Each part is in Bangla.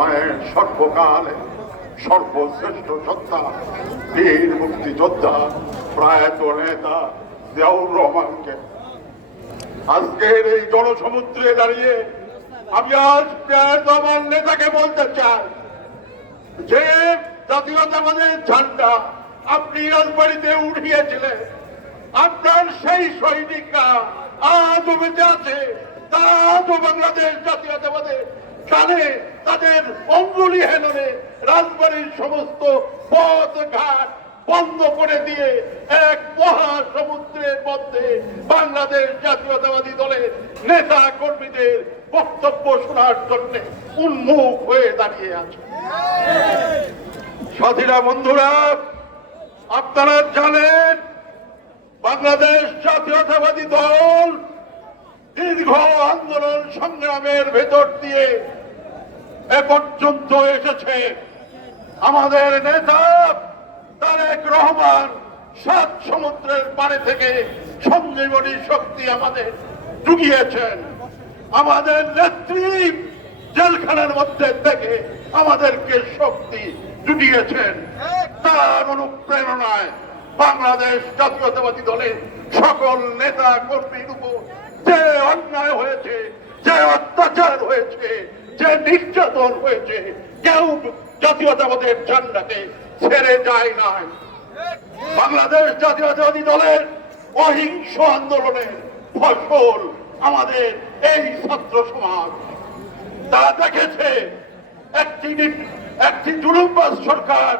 সময়ের সর্বকালে সর্বশ্রেষ্ঠ যোদ্ধা বীর মুক্তিযোদ্ধা প্রয়াত নেতা জিয়াউর রহমানকে। আজকের এই জনসমুদ্রে দাঁড়িয়ে আমি আজ প্রয়াত আমার নেতাকে বলতে চাই যে, জাতীয়তাবাদের ঝান্ডা আপনি রাজবাড়িতে উঠিয়েছিলেন, আপনার সেই সৈনিকরা আজও বেঁচে আছে, তারা আজও বাংলাদেশ জাতীয়তাবাদে জানে তাদের অঙ্গুলি হেলনে রাজবাড়ির সমস্ত পথ ঘাট বন্ধ করে দিয়ে এক মহা সমুদ্রের মধ্যে বাংলাদেশ জাতীয়তাবাদী দলের নেতা কর্মীদের বক্তব্য শোনার জন্য উন্মুখ হয়ে দাঁড়িয়ে আছে। সাথীরা, বন্ধুরা, আপনারা জানেন বাংলাদেশ জাতীয়তাবাদী দল দীর্ঘ আন্দোলন সংগ্রামের ভেতর দিয়ে এ পর্যন্ত এসেছে আমাদের নেতা তারেক রহমান সাত সমুদ্রের পারে থেকে সঞ্জীবনী শক্তি আমাদের জুগিয়েছেন। আমাদের নেত্রী জেলখানার মধ্যে থেকে আমাদেরকে শক্তি জুটিয়েছেন তার অনুপ্রেরণায় বাংলাদেশ জাতীয়তাবাদী দলের সকল নেতা কর্মীর উপর যে অন্যায় হয়েছে, যে অত্যাচার হয়েছে যে নির্যাতন হয়েছে, কেউ জাতীয়তাবাদের ঝান্ডাকে ছেড়ে যায় নাই। বাংলাদেশ জাতীয়তাবাদী দলের অহিংস আন্দোলনের ফসল আমাদের এই ছাত্র সমাজ। তারা দেখেছে, একটি একটি জুলুমবাজ সরকার,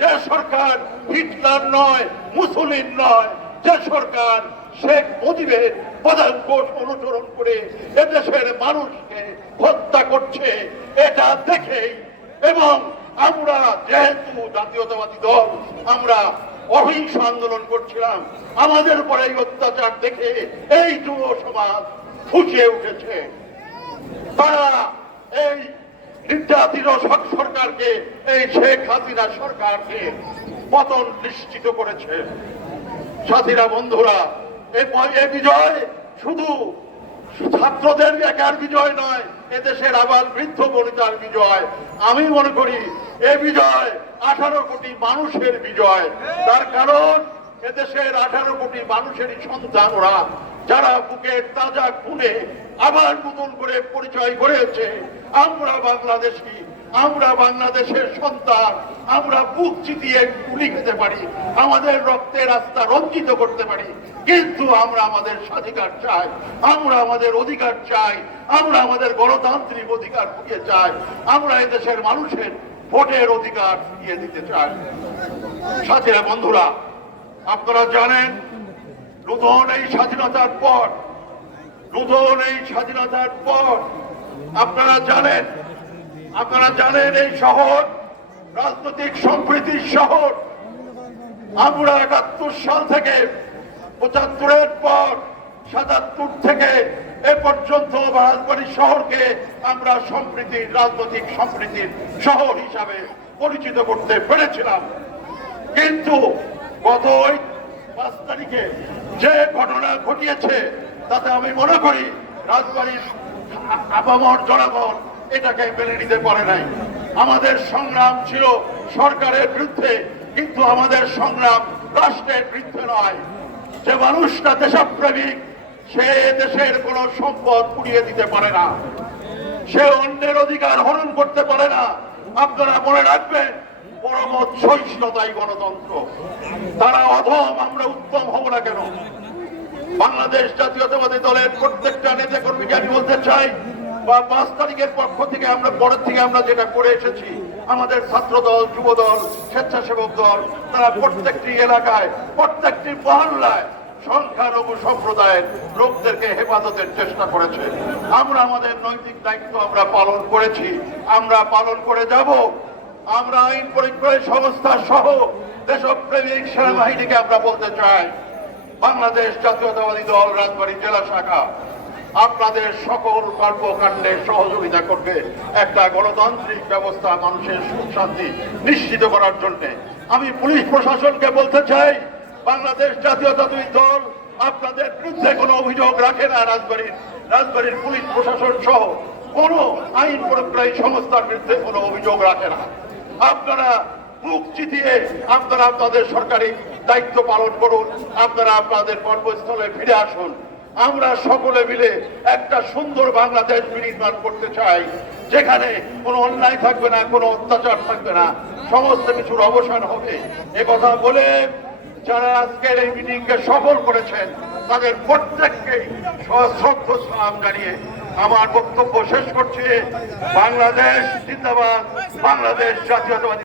যে সরকার হিটলার নয়, মুসলিম নয়, যে সরকার শেখ মুজিবের প্রধান কোষ অনুসরণ করে এদেশের মানুষকে হত্যা করছে, এটা দেখেই এবং আমরা যেহেতু জাতীয়তাবাদী দল, আমরা অহিংস আন্দোলন করছিলাম, আমাদের উপরে এই অত্যাচার দেখে এই যুব সমাজ ফুসে উঠেছে। তারা এই নির্যাতিত সর- সরকারকে, এই শেখ হাসিনা সরকারকে পতন নিশ্চিত করেছে। সাথীরা, বন্ধুরা এই বিজয় শুধু ছাত্রদের একার বিজয় নয়, এদেশের আবার বৃদ্ধ বনিতার বিজয়। আমি মনে করি এ বিজয় আঠারো কোটি মানুষের বিজয়। তার কারণ এদেশের আঠারো কোটি মানুষেরই সন্তান ওরা, যারা বুকের তাজা খুনে আবার নতুন করে পরিচয় করেছে। আমরা বাংলাদেশি, আমরা বাংলাদেশের সন্তান, আমরা বুক চিতিয়ে গুলি খেতে পারি, আমাদের রক্তের রাস্তা রঞ্জিত করতে পারি। কিন্তু আমরা আমাদের স্বাধিকার চাই, আমরা আমাদের অধিকার চাই, আমরা আমাদের গণতান্ত্রিক অধিকার ফুটিয়ে চাই, আমরা এদেশের মানুষের ভোটের অধিকার দিয়ে দিতে চাই। সাথীরা, বন্ধুরা, আপনারা জানেন, নতুন এই স্বাধীনতার পর, নতুন এই স্বাধীনতার পর, আপনারা জানেন আপনারা জানেন এই শহর, রাজনৈতিক সম্প্রীতির শহর, আমরা একাত্তর সাল থেকে পঁচাত্তরের পর সাতাত্তর থেকে এ পর্যন্ত রাজবাড়ী শহরকে আমরা সম্প্রীতির, রাজনৈতিক সম্প্রীতির শহর হিসাবে পরিচিত করতে পেরেছিলাম। কিন্তু গত ওই পাঁচ তারিখে যে ঘটনা ঘটিয়েছে, তাতে আমি মনে করি রাজবাড়ির আপামর জনগণ এটাকে মেনে নিতে পারে নাই। আমাদের সংগ্রাম ছিল সরকারের বিরুদ্ধে, কিন্তু আমাদের সংগ্রাম রাষ্ট্রের বিরুদ্ধে নয়। যে মানুষটা দেশপ্রেমিক, সে দেশের কোনো সম্পদ পুড়িয়ে দিতে পারে না। সে অন্যের অধিকার হরণ করতে পারে না। আপনারা মনে রাখবেন পরমত সহিষ্ণুতাই গণতন্ত্র। তারা অধম, আমরা উত্তম হব না কেন? বাংলাদেশ জাতীয়তাবাদী দলের প্রত্যেকটা নেতা কর্মীকে আমি বলতে চাই, বা পাঁচ তারিখের পক্ষ থেকে আমরা, পরের থেকে আমরা যেটা করে এসেছি, আমাদের ছাত্র দল যুব দল স্বেচ্ছাসেবক দল, তারা প্রত্যেকটি এলাকায়, প্রত্যেকটি মহল্লায় সংখ্যালঘু সম্প্রদায়ের লোকদেরকে হেফাজতের চেষ্টা করেছে। আমরা আমাদের নৈতিক দায়িত্ব আমরা পালন করেছি। আমরা পালন করে যাব। আমরা আইন পরিক্রয় সংস্থা সহ দেশপ্রেমিক সেনাবাহিনীকে আমরা বলতে চাই, বাংলাদেশ জাতীয়তাবাদী দল রাজবাড়ী জেলা শাখা, আপনাদের সকল কর্মকাণ্ডে সহযোগিতা করবে একটা গণতান্ত্রিক ব্যবস্থা মানুষের সুখ শান্তি নিশ্চিত করার জন্য। আমি পুলিশ প্রশাসনকে বলতে চাই বাংলাদেশ জাতীয়তাবাদী দল আপনাদের বিরুদ্ধে কোনো অভিযোগ রাখে না রাজবাড়ির রাজবাড়ির পুলিশ প্রশাসন সহ কোন আইন প্রয়োগকারী সংস্থার বিরুদ্ধে কোনো অভিযোগ রাখে না। আপনারা মুখ চিতিয়ে আপনারা আপনাদের সরকারি দায়িত্ব পালন করুন, আপনারা আপনাদের কর্মস্থলে ফিরে আসুন। আমরা সকলে মিলে একটা সুন্দর বাংলাদেশ বিনির্মাণ করতে চাই, যেখানে কোনো অন্যায় থাকবে না, কোনো অত্যাচার থাকবে না, সমস্ত কিছুর অবসান হবে। কথা বলে যারা আজকের এই মিটিংকে সফল করেছেন, তাদের প্রত্যেককে সশ্রদ্ধ সালাম জানিয়ে আমার বক্তব্য শেষ করছি। বাংলাদেশ জিন্দাবাদ, বাংলাদেশ জাতীয়তাবাদী